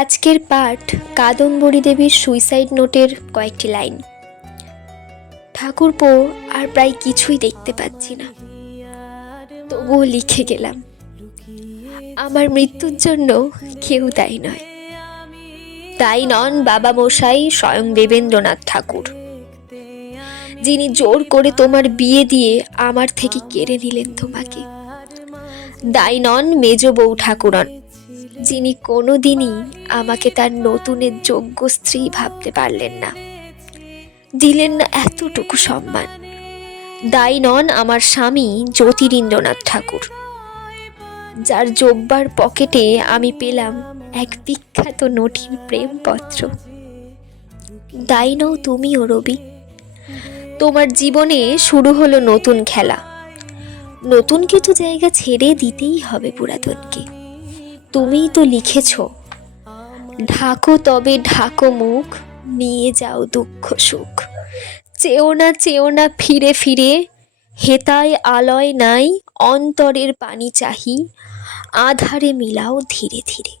আজকের পাঠ কাদম্বরী দেবীর সুইসাইড নোটের কয়েকটি লাইন। ঠাকুরপো আর প্রায় কিছুই দেখতে পাচ্ছি না, তবুও লিখে গেলাম। আমার মৃত্যুর জন্য কেউ দায়ী নয়, দায়ী নন বাবা মশাই স্বয়ং দেবেন্দ্রনাথ ঠাকুর, যিনি জোর করে তোমার বিয়ে দিয়ে আমার থেকে কেড়ে নিলেন তোমাকে। দায়ী নন মেজ বউ ঠাকুরন, যিনি কোনোদিনই আমাকে তার নতুনের যোগ্য স্ত্রী ভাবতে পারলেন না, দিলেন না এতটুকু সম্মান। দায়ী নন আমার স্বামী জ্যোতিরিন্দ্রনাথ ঠাকুর, যার জোব্বার পকেটে আমি পেলাম এক বিখ্যাত নটির প্রেমপত্র। দায়ী নও তুমিও রবি, তোমার জীবনে শুরু হলো নতুন খেলা। নতুন কিছু জায়গা ছেড়ে দিতেই হবে পুরাতনকে। তুমিই তো লিখেছ, ঢাকো তবে ঢাকো মুখ, নিয়ে যাও দুঃখ সুখ। চেও না ফিরে ফিরে, হেতায় আলয় নাই, অন্তরের পানি চাহি, আধারে মিলাও ধীরে ধীরে।